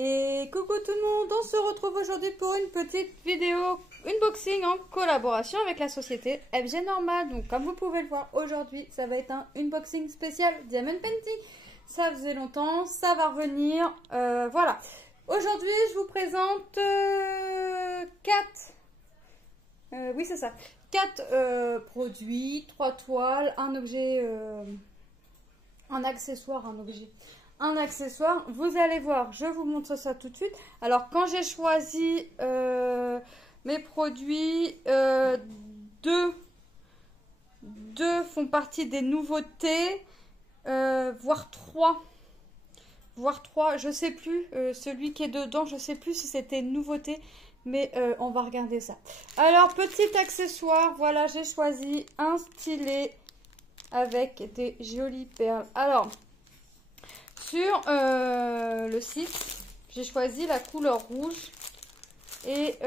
Et coucou tout le monde, on se retrouve aujourd'hui pour une petite vidéo unboxing en collaboration avec la société FG Normal. Donc comme vous pouvez le voir aujourd'hui, ça va être un unboxing spécial Diamond Painting. Ça faisait longtemps, ça va revenir, voilà. Aujourd'hui je vous présente 4 produits, 3 toiles, un objet, un accessoire, un accessoire. Vous allez voir, je vous montre ça tout de suite. Alors quand j'ai choisi mes produits, deux font partie des nouveautés, voire trois, je sais plus, celui qui est dedans, je sais plus si c'était une nouveauté, mais on va regarder ça. Alors petit accessoire, voilà, j'ai choisi un stylet avec des jolies perles. Alors sur le site, j'ai choisi la couleur rouge. Et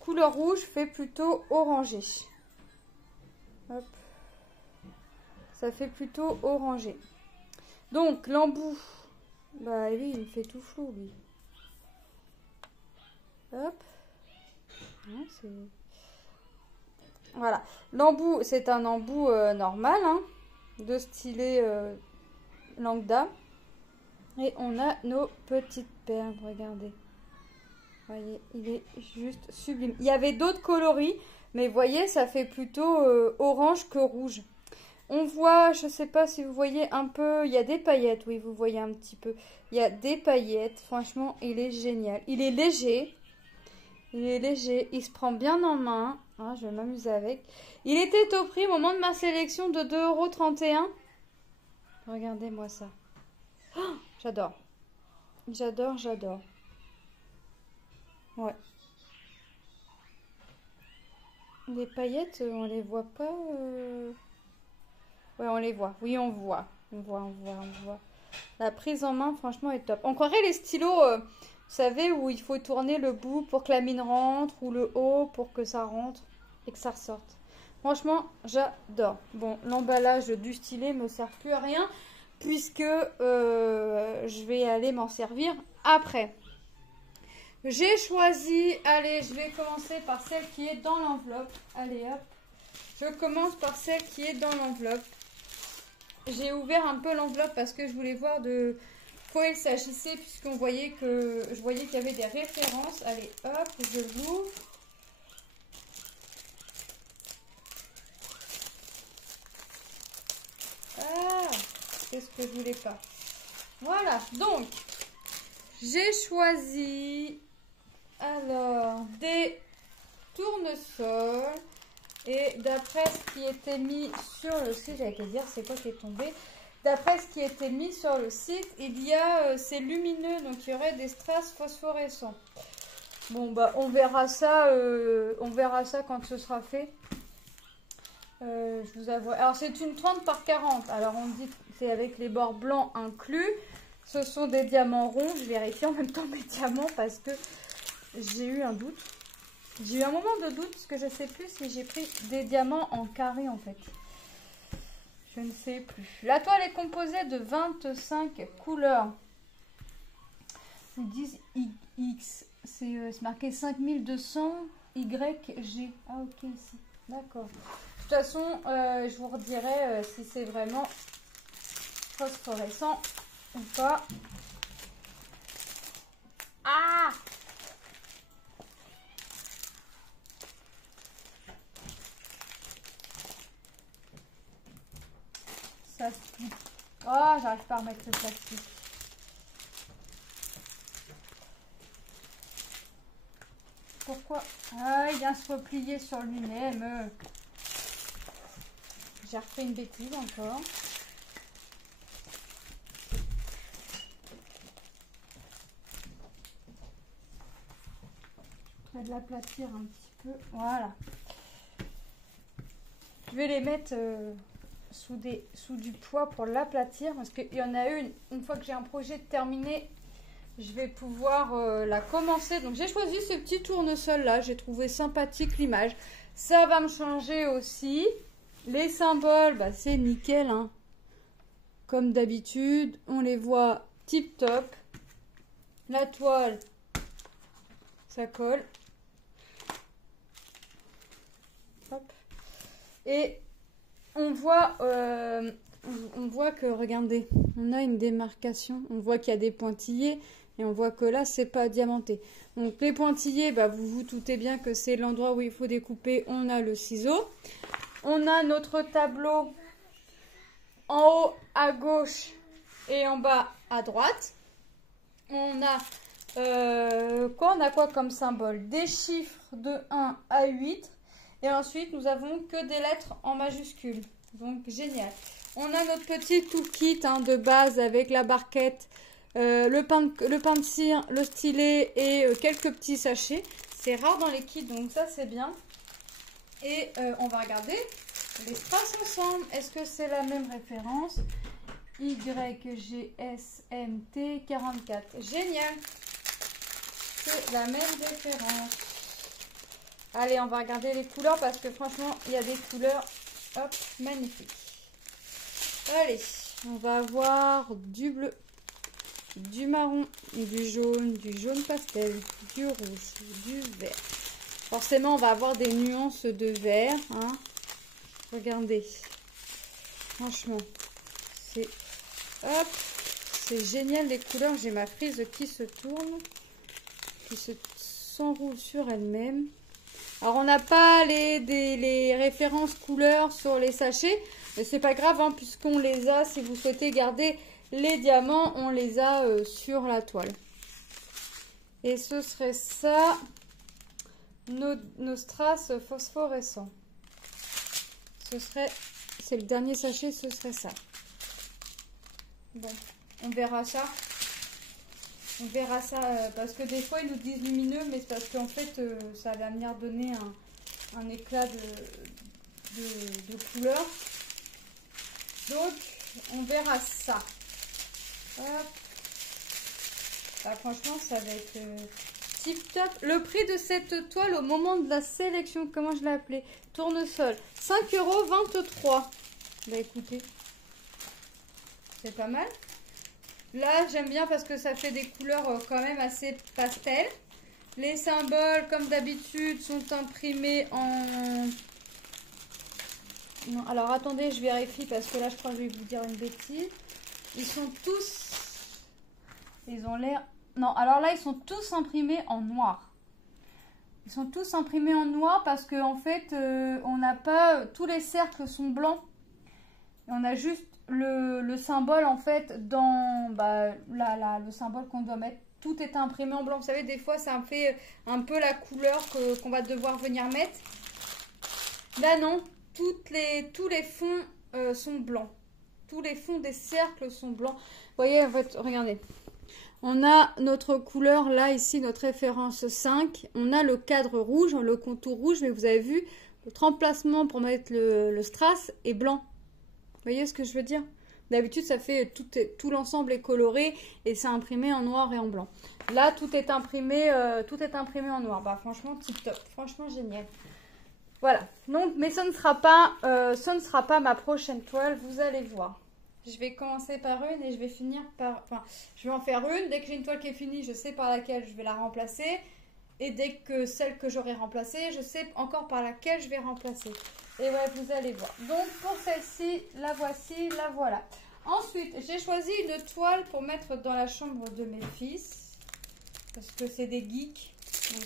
couleur rouge fait plutôt orangé. Hop. Ça fait plutôt orangé. Donc l'embout, bah lui il fait tout flou lui. Hop. Voilà. L'embout, c'est un embout normal, hein, de stylet lambda. Et on a nos petites perles, regardez. Vous voyez, il est juste sublime. Il y avait d'autres coloris, mais vous voyez, ça fait plutôt orange que rouge. On voit, je ne sais pas si vous voyez un peu, il y a des paillettes, oui, vous voyez un petit peu. Il y a des paillettes, franchement, il est génial. Il est léger, il se prend bien en main. Hein, je vais m'amuser avec. Il était au prix au moment de ma sélection de 2,31 €. Regardez-moi ça. Oh, j'adore. J'adore. Ouais. Les paillettes, on les voit pas. Ouais, on les voit. Oui, on voit. On voit. La prise en main, franchement, est top. On croirait les stylos, vous savez, où il faut tourner le bout pour que la mine rentre, ou le haut pour que ça rentre et que ça ressorte. Franchement, j'adore. Bon, l'emballage du stylet me sert plus à rien, puisque je vais aller m'en servir après. J'ai choisi, allez, je vais commencer par celle qui est dans l'enveloppe. Allez, hop. Je commence par celle qui est dans l'enveloppe. J'ai ouvert un peu l'enveloppe parce que je voulais voir de quoi il s'agissait, puisqu'on voyait que je voyais qu'il y avait des références. Allez, hop, je l'ouvre. Ah, c'est ce que je voulais pas. Voilà, donc, j'ai choisi... Alors, des tournesols. Et d'après ce qui était mis sur le site, j'allais te dire c'est quoi qui est tombé. D'après ce qui était mis sur le site, il y a, c'est lumineux, donc il y aurait des strass phosphorescents. Bon bah on verra ça quand ce sera fait. Je vous avoue. Alors c'est une 30 par 40. Alors on dit c'est avec les bords blancs inclus. Ce sont des diamants ronds. Je vérifie en même temps mes diamants parce que j'ai eu un doute. J'ai eu un moment de doute parce que je ne sais plus si j'ai pris des diamants en carré en fait. Je ne sais plus. La toile est composée de 25 couleurs. 10 X. C'est marqué 5200 YG. Ah ok ici. D'accord. De toute façon, je vous redirai si c'est vraiment phosphorescent ou pas. Ah! Ça se plie. Oh, j'arrive pas à remettre le plastique. Pourquoi? Ah, il vient se replier sur lui-même. J'ai refait une bêtise encore. Je vais l'aplatir un petit peu. Voilà. Je vais les mettre... sous du poids pour l'aplatir parce qu'il y en a une fois que j'ai un projet terminé, je vais pouvoir la commencer. Donc j'ai choisi ce petit tournesol là, j'ai trouvé sympathique l'image. Ça va me changer aussi. Les symboles, bah, c'est nickel, hein. Comme d'habitude, on les voit tip top. la toile, ça colle. Hop. Et on voit que, regardez, on a une démarcation. On voit qu'il y a des pointillés et on voit que là, c'est pas diamanté. Donc les pointillés, bah, vous vous doutez bien que c'est l'endroit où il faut découper. On a le ciseau. On a notre tableau en haut à gauche et en bas à droite. On a quoi? On a quoi comme symbole? Des chiffres de 1 à 8. Et ensuite, nous avons que des lettres en majuscules. Donc, génial. On a notre petit toolkit de base avec la barquette, le pain de cire, le stylet et quelques petits sachets. C'est rare dans les kits, donc ça, c'est bien. Et on va regarder les strass ensemble. Est-ce que c'est la même référence? YGSMT 44. Génial. C'est la même référence. Allez, on va regarder les couleurs parce que franchement, il y a des couleurs, hop, magnifiques. Allez, on va avoir du bleu, du marron, du jaune pastel, du rouge, du vert. Forcément, on va avoir des nuances de vert. Regardez, franchement, c'est hop, c'est génial les couleurs. J'ai ma frise qui se tourne, qui s'enroule sur elle-même. Alors, on n'a pas les références couleurs sur les sachets, mais c'est pas grave, puisqu'on les a. Si vous souhaitez garder les diamants, on les a sur la toile. Et ce serait ça, nos strass phosphorescents. C'est le dernier sachet, ce serait ça. Bon, on verra ça. On verra ça parce que des fois ils nous disent lumineux, mais c'est parce qu'en fait ça va venir donner un éclat de couleur. Donc on verra ça. Hop. Bah, franchement ça va être tip top. Le prix de cette toile au moment de la sélection, comment je l'ai appelé? Tournesol, 5,23 €. Bah écoutez, c'est pas mal. Là, j'aime bien parce que ça fait des couleurs quand même assez pastel. Les symboles, comme d'habitude, sont imprimés en... Non, alors attendez, je vérifie parce que là, je crois que je vais vous dire une bêtise. Ils sont tous... Ils ont l'air... Non, alors là, ils sont tous imprimés en noir. Ils sont tous imprimés en noir parce qu'en fait, on n'a pas... Tous les cercles sont blancs. Et on a juste le symbole en fait dans le symbole qu'on doit mettre. Tout est imprimé en blanc. Vous savez, des fois ça me fait un peu la couleur qu'on va devoir venir mettre. Là non, tous les fonds sont blancs. Tous les fonds des cercles sont blancs. Vous voyez, en fait, regardez. On a notre couleur là, ici, notre référence 5. On a le cadre rouge, le contour rouge, mais vous avez vu, notre emplacement pour mettre le strass est blanc. Vous voyez ce que je veux dire? D'habitude, ça fait tout l'ensemble est coloré et c'est imprimé en noir et en blanc. Là, tout est imprimé en noir. Bah, franchement, tip top. Franchement, génial. Voilà. Donc, mais ce ne sera pas ma prochaine toile. Vous allez voir. Je vais commencer par une et je vais finir par... Enfin, je vais en faire une. Dès que j'ai une toile qui est finie, je sais par laquelle je vais la remplacer. Et dès que celle que j'aurai remplacée, je sais encore par laquelle je vais remplacer. Et ouais, vous allez voir. Donc, pour celle-ci, la voici, la voilà. Ensuite, j'ai choisi une toile pour mettre dans la chambre de mes fils. Parce que c'est des geeks. Donc,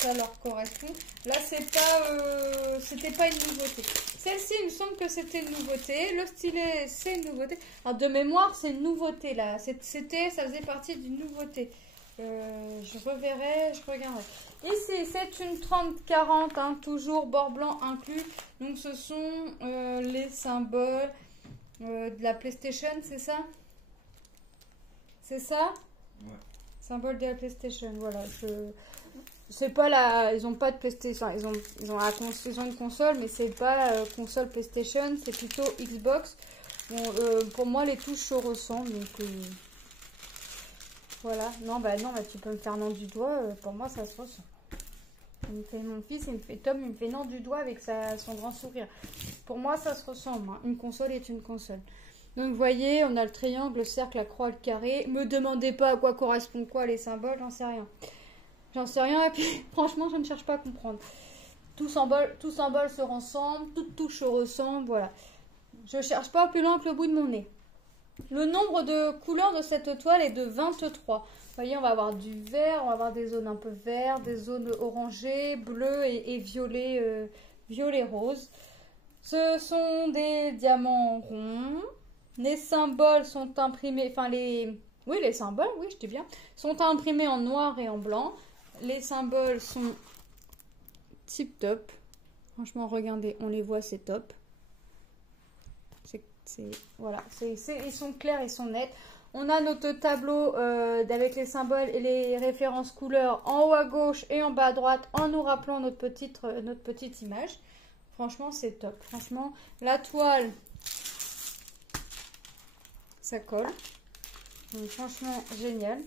ça leur correspond. Là, c'était pas une nouveauté. Celle-ci, il me semble que c'était une nouveauté. Le stylet, c'est une nouveauté. Alors, de mémoire, c'est une nouveauté, là. Ça faisait partie d'une nouveauté. Je reverrai, je regarderai. Ici, c'est une 30-40, toujours bord blanc inclus. Donc, ce sont les symboles de la PlayStation, c'est ça? C'est ça? Ouais. Symbole de la PlayStation, voilà. C'est pas la... Ils ont pas de PlayStation. Ils ont une console, mais c'est pas console PlayStation, c'est plutôt Xbox. Bon, pour moi, les touches se ressemblent, donc... Voilà, non, tu peux me faire non du doigt, pour moi ça se ressent. Mon fils, il me fait Tom, il me fait non du doigt avec son grand sourire. Pour moi, ça se ressemble, hein. Une console est une console. Donc vous voyez, on a le triangle, le cercle, la croix, le carré. Me demandez pas à quoi correspondent quoi les symboles, j'en sais rien. J'en sais rien et puis franchement je ne cherche pas à comprendre. Tout symbole se ressemble, toute touche se ressemble, voilà. Je cherche pas plus loin que le bout de mon nez. Le nombre de couleurs de cette toile est de 23. Vous voyez, on va avoir du vert, on va avoir des zones un peu vertes, des zones orangées, bleues et violet, violet rose. Ce sont des diamants ronds. Les symboles sont imprimés, enfin les symboles, oui, j'étais bien, sont imprimés en noir et en blanc. Les symboles sont tip top. Franchement, regardez, on les voit, c'est top. Voilà, ils sont clairs, ils sont nets. On a notre tableau avec les symboles et les références couleurs en haut à gauche et en bas à droite en nous rappelant notre petite image. Franchement, c'est top. Franchement, la toile, ça colle. Donc, franchement, génial.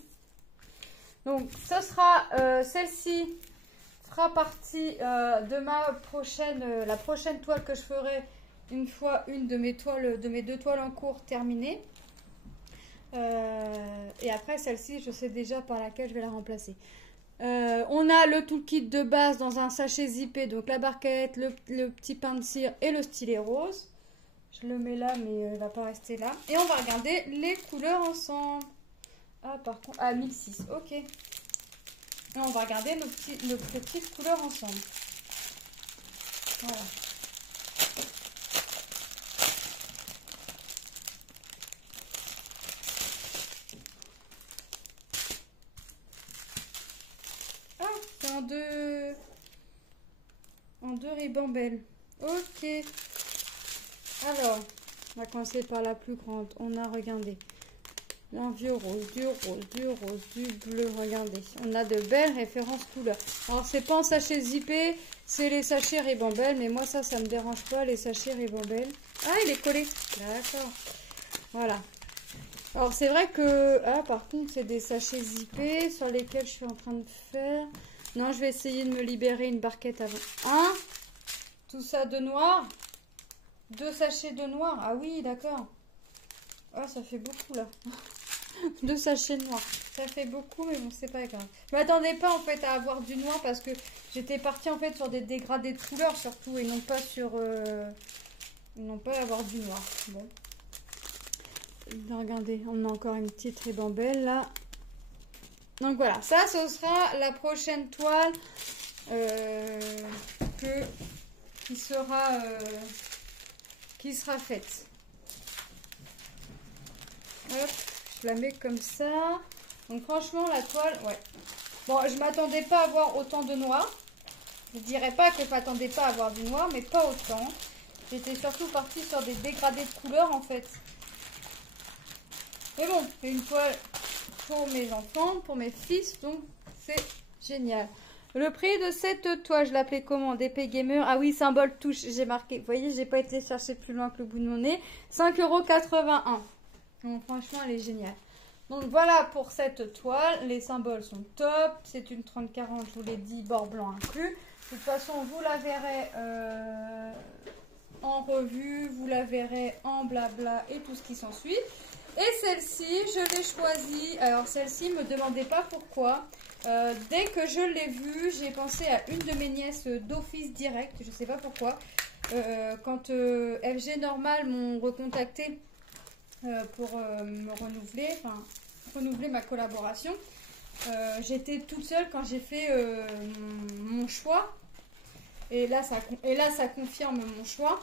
Donc, ce sera celle-ci fera partie de la prochaine toile que je ferai une fois une de mes deux toiles en cours terminées. Et après celle-ci, je sais déjà par laquelle je vais la remplacer. On a le toolkit de base dans un sachet zippé, donc la barquette, le petit pain de cire et le stylet rose. Je le mets là, mais il ne va pas rester là. Et on va regarder les couleurs ensemble. Ah, par contre, 1006, ok. Et on va regarder nos petites couleurs ensemble. Voilà. En deux ribambelles. Ok. Alors, on va commencer par la plus grande. On a, regardé, un vieux rose, du rose, du rose, du bleu. Regardez, on a de belles références couleurs. Alors, c'est pas en sachet zippé, c'est les sachets ribambelles. Mais moi, ça me dérange pas, les sachets ribambelles. Ah, il est collé. D'accord. Voilà. Alors, c'est vrai que... Ah, par contre, c'est des sachets zippés sur lesquels je suis en train de faire... Non, je vais essayer de me libérer une barquette avant. Hein? Tout ça de noir? 2 sachets de noir? Ah oui, d'accord. Ah, ça fait beaucoup, là. 2 sachets de noir. Ça fait beaucoup, mais bon, c'est pas grave. Je m'attendais pas, en fait, à avoir du noir parce que j'étais partie, en fait, sur des dégradés de couleurs, surtout, et non pas sur... Non pas avoir du noir. Bon. Regardez, on a encore une petite ribambelle, là. Donc voilà, ça, ce sera la prochaine toile qui sera faite. Hop, je la mets comme ça. Donc franchement, la toile, ouais. Bon, je m'attendais pas à avoir autant de noir. Je dirais pas que je m'attendais pas à avoir du noir, mais pas autant. J'étais surtout partie sur des dégradés de couleurs, en fait. Mais bon, c'est une toile... pour mes enfants, pour mes fils, donc c'est génial. Le prix de cette toile, je l'appelais comment? DP Gamer. Ah oui, symbole touche, j'ai marqué. Vous voyez, j'ai pas été chercher plus loin que le bout de mon nez. 5,81 €. Donc franchement, elle est géniale. Donc voilà pour cette toile. Les symboles sont top. C'est une 30-40, je vous l'ai dit, bord blanc inclus. De toute façon, vous la verrez en revue, vous la verrez en blabla et tout ce qui s'ensuit. Et celle-ci, je l'ai choisie. Alors celle-ci, ne me demandez pas pourquoi. Dès que je l'ai vue, j'ai pensé à une de mes nièces d'office direct. Je ne sais pas pourquoi. Quand FG Normal m'ont recontacté pour me renouveler, enfin renouveler ma collaboration, j'étais toute seule quand j'ai fait mon choix. Et là, ça confirme mon choix.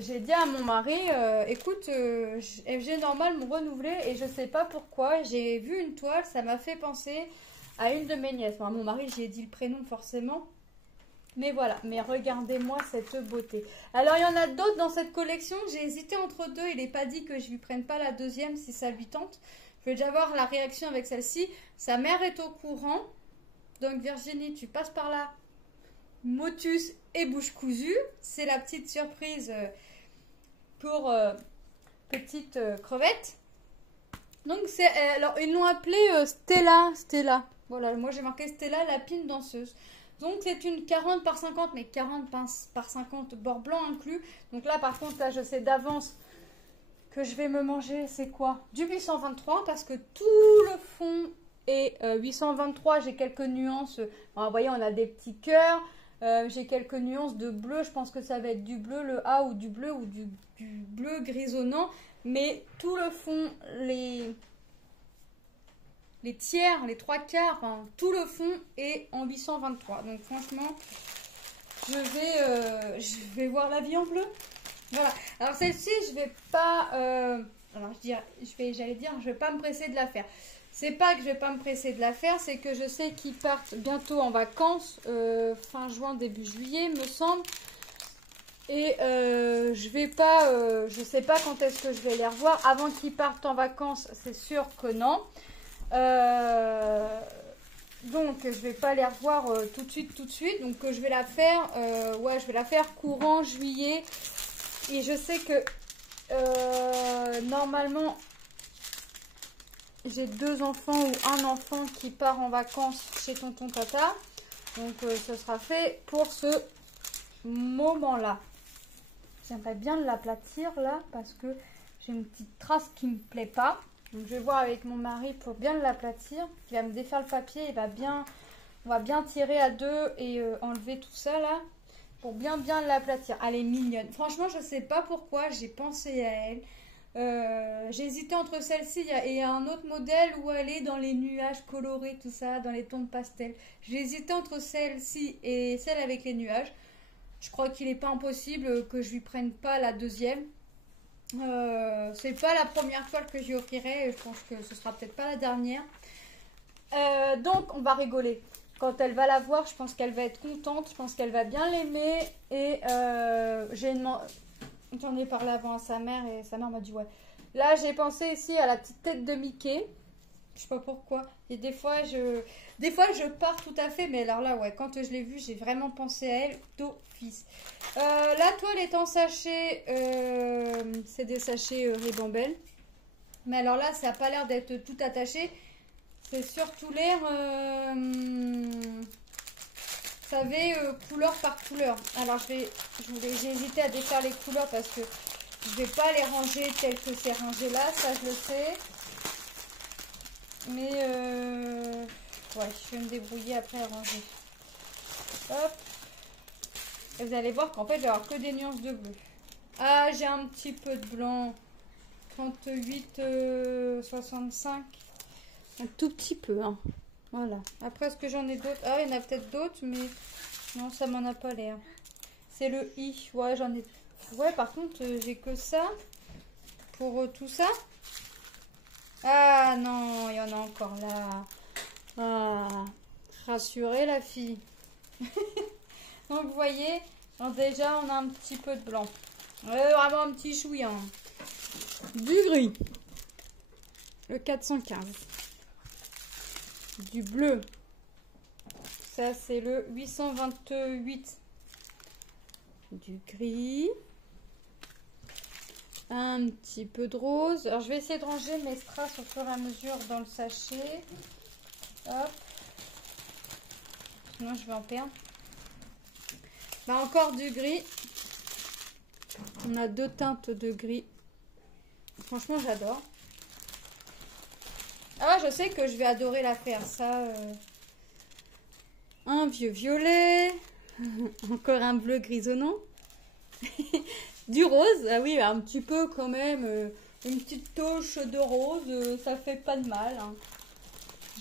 J'ai dit à mon mari, écoute, FG Normal m'ont renouvelé et je sais pas pourquoi, j'ai vu une toile, ça m'a fait penser à une de mes nièces. Enfin, à mon mari, j'ai dit le prénom forcément, mais voilà, mais regardez-moi cette beauté. Alors il y en a d'autres dans cette collection, j'ai hésité entre deux, il n'est pas dit que je lui prenne pas la deuxième si ça lui tente. Je vais déjà voir la réaction avec celle-ci. Sa mère est au courant, donc Virginie, tu passes par là. Motus et bouche cousue, c'est la petite surprise pour petite crevette. Donc c'est alors ils l'ont appelée Stella. Voilà, moi j'ai marqué Stella, la pine danseuse. Donc c'est une 40 par 50, mais 40 par 50 bord blanc inclus. Donc là par contre, là je sais d'avance que je vais me manger, c'est quoi? Du 823 parce que tout le fond est 823. J'ai quelques nuances. Alors, vous voyez, on a des petits cœurs. J'ai quelques nuances de bleu. Je pense que ça va être du bleu, le A, ou du bleu grisonnant. Mais tout le fond, les tiers, les trois quarts, enfin, tout le fond est en 823. Donc franchement, je vais voir la vie en bleu. Voilà. Alors celle-ci, je vais pas... alors j'allais dire, je vais pas me presser de la faire. C'est pas que je vais pas me presser de la faire, c'est que je sais qu'ils partent bientôt en vacances, fin juin, début juillet, me semble. Et je vais pas, je sais pas quand est-ce que je vais les revoir. Avant qu'ils partent en vacances, c'est sûr que non. Donc je vais pas les revoir tout de suite. Donc je vais la faire, ouais, je vais la faire courant juillet. Et je sais que normalement j'ai 2 enfants ou un enfant qui part en vacances chez tonton Tata. Donc ce sera fait pour ce moment-là. J'aimerais bien l'aplatir là parce que j'ai une petite trace qui me plaît pas. Donc je vais voir avec mon mari pour bien l'aplatir. Il va me défaire le papier, on va bien tirer à deux et enlever tout ça là pour bien l'aplatir. Elle est mignonne. Franchement, je sais pas pourquoi j'ai pensé à elle. J'ai hésité entre celle-ci et un autre modèle où elle est dans les nuages colorés, tout ça, dans les tons de pastel. J'ai hésité entre celle-ci et celle avec les nuages. Je crois qu'il n'est pas impossible que je lui prenne pas la deuxième. C'est pas la première toile que j'y offrirai. Je pense que ce sera peut-être pas la dernière. Donc on va rigoler. Quand elle va la voir, je pense qu'elle va être contente. Je pense qu'elle va bien l'aimer. Et j'en ai parlé avant à sa mère et sa mère m'a dit ouais. Là j'ai pensé ici à la petite tête de Mickey. Je sais pas pourquoi. Et des fois je pars tout à fait. Mais alors là ouais, quand je l'ai vue, j'ai vraiment pensé à elle d'office. La toile est en sachet. C'est des sachets Ribambelle. Mais alors là, ça n'a pas l'air d'être tout attaché. C'est surtout l'air, vous savez, couleur par couleur. Alors j'ai hésité à défaire les couleurs parce que je vais pas les ranger telles que c'est rangé là, ça je le sais. Mais ouais, je vais me débrouiller après à ranger. Hop. Et vous allez voir qu'en fait, je vais avoir que des nuances de bleu. Ah, j'ai un petit peu de blanc. 38, 65. Un tout petit peu, hein. Voilà. Après, est-ce que j'en ai d'autres? Ah, il y en a peut-être d'autres, mais non, ça m'en a pas l'air. C'est le I. Ouais, j'en ai... Ouais, par contre, j'ai que ça. Pour tout ça. Ah, non, il y en a encore là. Ah, rassurez la fille. Donc, vous voyez, déjà, on a un petit peu de blanc. Vraiment un petit chouïa. Du gris. Le 415. Du bleu. Ça, c'est le 828. Du gris. Un petit peu de rose. Alors, je vais essayer de ranger mes strass au fur et à mesure dans le sachet. Hop. Sinon, je vais en perdre. Bah, encore du gris. On a 2 teintes de gris. Franchement, j'adore. Ah ouais, je sais que je vais adorer la faire. Ça, un vieux violet. Encore un bleu grisonnant. Du rose. Ah oui, un petit peu quand même. Une petite touche de rose. Ça fait pas de mal. Hein.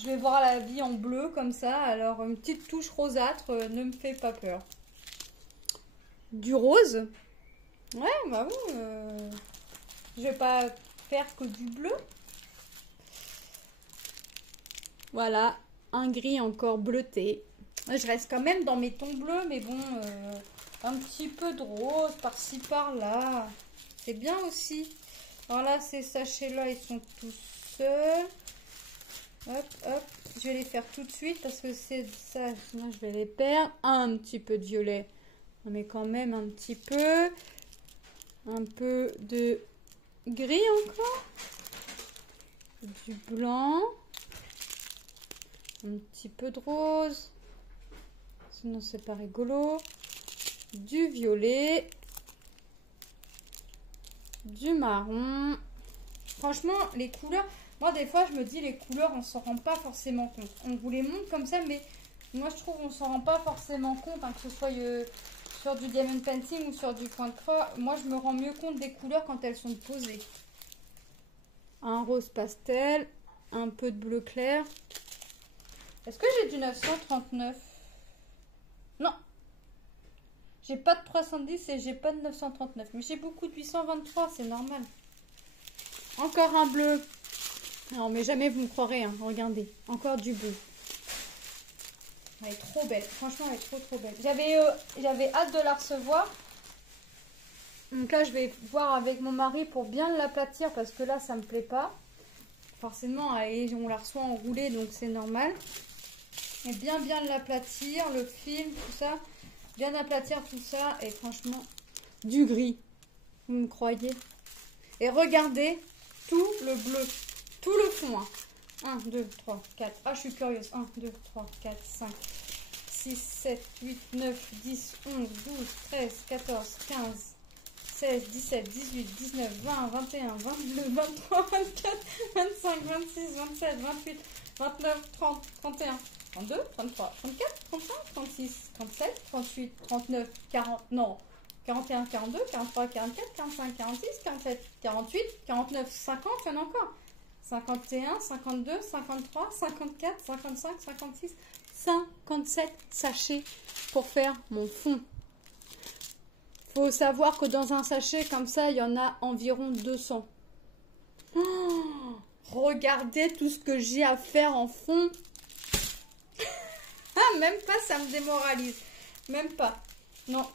Je vais voir la vie en bleu comme ça. Alors, une petite touche rosâtre ne me fait pas peur. Du rose. Ouais, bah oui. Je vais pas faire que du bleu. Voilà, un gris encore bleuté. Je reste quand même dans mes tons bleus, mais bon, un petit peu de rose par-ci, par-là. C'est bien aussi. Alors là, ces sachets-là, ils sont tout seuls. Hop, hop. Je vais les faire tout de suite parce que c'est ça, sinon je vais les perdre. Un petit peu de violet. Mais quand même un petit peu. Un peu de gris encore. Du blanc. Un petit peu de rose. Sinon, c'est pas rigolo. Du violet. Du marron. Franchement, les couleurs, moi des fois je me dis les couleurs on s'en rend pas forcément compte. On vous les montre comme ça, mais moi je trouve on s'en rend pas forcément compte, hein, que ce soit sur du diamond painting ou sur du point de croix. Moi je me rends mieux compte des couleurs quand elles sont posées. Un rose pastel, un peu de bleu clair. Est-ce que j'ai du 939? Non. J'ai pas de 310 et j'ai pas de 939. Mais j'ai beaucoup de 823, c'est normal. Encore un bleu. Non, mais jamais vous me croirez, hein. Regardez. Encore du bleu. Elle est trop belle. Franchement, elle est trop belle. J'avais hâte de la recevoir. Donc là, je vais voir avec mon mari pour bien l'aplatir parce que là, ça me plaît pas. Forcément, on la reçoit enroulée, donc c'est normal. Et bien l'aplatir, le film, tout ça. Bien aplatir tout ça. Et franchement, du gris. Vous me croyez? Et regardez tout le bleu. Tout le fond. Hein. 1, 2, 3, 4. Ah, je suis curieuse. 1, 2, 3, 4, 5, 6, 7, 8, 9, 10, 11, 12, 13, 14, 15, 16, 17, 18, 19, 20, 21, 22, 23, 24, 25, 26, 27, 28, 29, 30, 31, 32, 33, 34, 35, 36, 37, 38, 39, 40, non, 41, 42, 43, 44, 45, 46, 47, 48, 49, 50, il y en a encore. 51, 52, 53, 54, 55, 56, 57 sachets pour faire mon fond. Faut savoir que dans un sachet comme ça, il y en a environ 200. Oh, regardez tout ce que j'ai à faire en fond. Ah, même pas, ça me démoralise. Même pas. Non.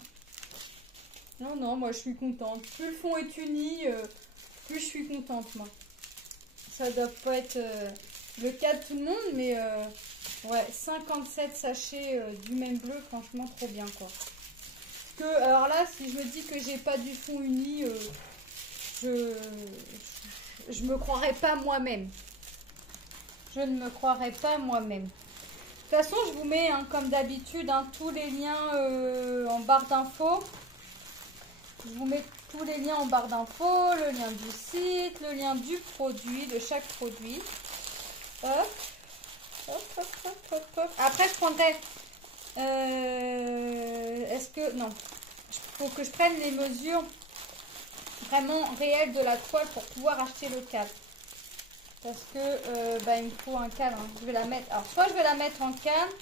Non, moi je suis contente. Plus le fond est uni, plus je suis contente, moi. Ça doit pas être le cas de tout le monde, mais ouais, 57 sachets du même bleu, franchement trop bien quoi. Alors là, si je me dis que j'ai pas du fond uni, je me croirais pas moi-même. Je ne me croirais pas moi-même. De toute façon, je vous mets, hein, comme d'habitude, hein, tous les liens en barre d'infos. Je vous mets tous les liens en barre d'infos, le lien du site, le lien du produit, de chaque produit. Hop. Après, je prendrai... Est-ce que... Non. Il faut que je prenne les mesures vraiment réelles de la toile pour pouvoir acheter le cadre. Parce que il me faut un cadre. Hein. Je vais la mettre... Alors, soit je vais la mettre en cadre,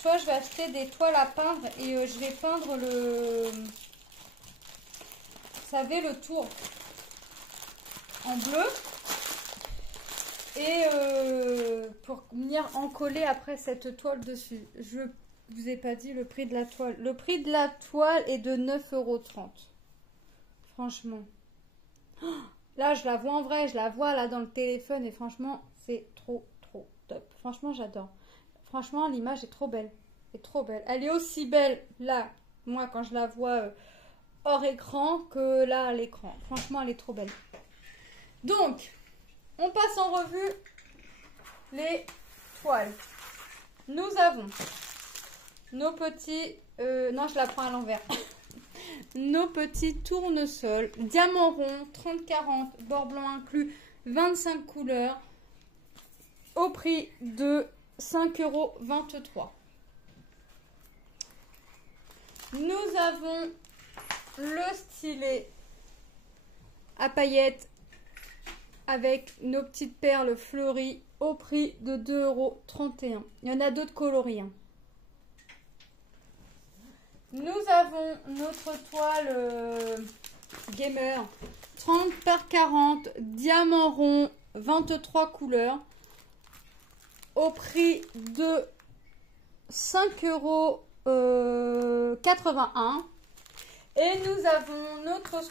soit je vais acheter des toiles à peindre et je vais peindre le... Vous savez, le tour en bleu. Et pour venir encoller après cette toile dessus. Je vous ai pas dit le prix de la toile. Le prix de la toile est de 9,30 €. Franchement. Là, je la vois en vrai. Je la vois là dans le téléphone. Et franchement, c'est trop top. Franchement, j'adore. Franchement, l'image est trop belle. C'est trop belle. Elle est aussi belle là, moi, quand je la vois... hors écran que là à l'écran. Franchement, elle est trop belle. Donc, on passe en revue les toiles. Nous avons nos petits... non, je la prends à l'envers. Nos petits tournesols. Diamant rond, 30-40, bord blanc inclus, 25 couleurs. Au prix de 5,23 €. Nous avons... le stylet à paillettes avec nos petites perles fleuries au prix de 2,31 €. Il y en a d'autres coloris. Hein. Nous avons notre toile gamer 30 par 40 diamant rond 23 couleurs au prix de 5,81 €. Et nous avons notre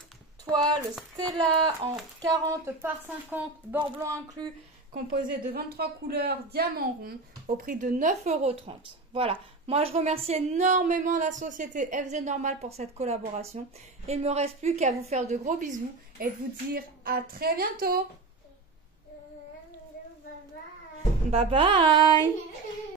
toile Stella en 40 par 50, bord blanc inclus, composée de 23 couleurs, diamant rond, au prix de 9,30 €. Voilà. Moi, je remercie énormément la société FZ Normal pour cette collaboration. Il ne me reste plus qu'à vous faire de gros bisous et de vous dire à très bientôt. Bye bye.